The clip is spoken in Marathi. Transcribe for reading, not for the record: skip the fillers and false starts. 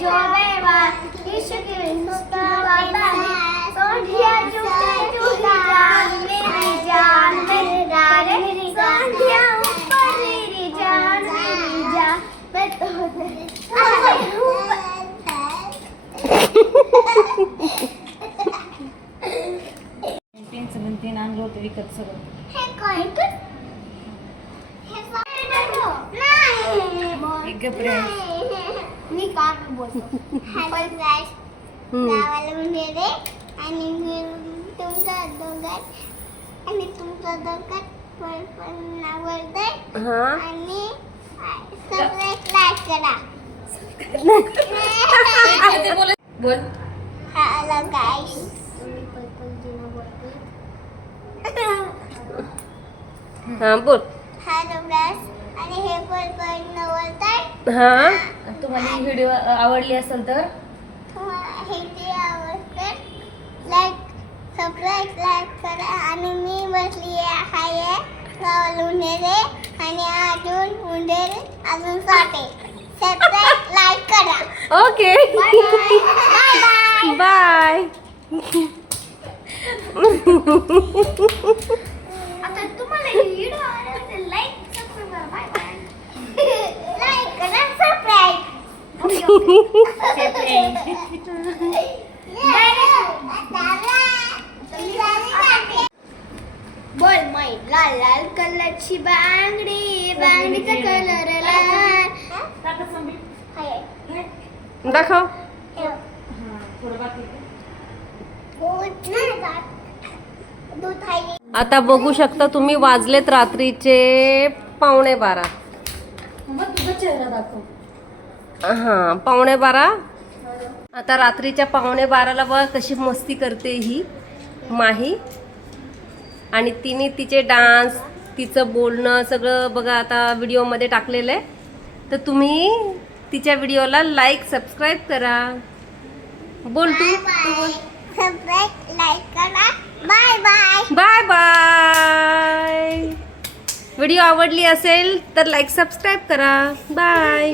जो बेवा इश्क मुस्तफा ताने सोनिया चुके चुकी जान मेरी जान सोनिया ऊपर मेरी जान मैं तो तीन आणलं होतं विकत सगळं. हे काय कर हे नाही एक गप्रे मी काय बोलतो हॅलो गाइस गावाला मेरे आणि मी तुमचा दोघात आणि तुमचा दोघात पण आवडते आणि सबस्क्राइब लाईक करा बोल. हॅलो गाइस हा बोल. हॅलो गाइस आणि हे पण बोलताय हा तुम्हाला ही व्हिडिओ आवडली असेल तर हे जे आवडते लाईक सबस्क्राइब लाईक करा आणि मी बसली आहे गावाला उंडेरे आणि अजून उंडेरे अजून साठे सबस्क्राइब लाईक करा ओके बाय बाय बाय. आता तुम्हाला ही व्हिडिओ आवडली असेल लाईक सबस्क्राइब करा बाय बाय लाईक करा सबस्क्राइब बोल मै लाल लाल कलरची बांगडी बांगडीचा कलर लाल दाखव. आता बघू शकता तुम्ही वाजलेत रात्रीचे 11:15. मग तुझा चेहरा दाखव. हा 11:15. आता रात्रीच्या 11:15ला बघा कशी मस्ती करते ही माही. आणि तिने तिचे डान्स तिचं बोलणं सगळं बघा आता व्हिडिओमध्ये टाकलेलं आहे. तर तुम्ही तिच्या व्हिडिओला लाईक सबस्क्राईब करा. बोल तू. सबस्क्राइब लाईक करा bye bye bye bye. Video आवडली असेल तर लाईक सबस्क्राईब करा. बाय.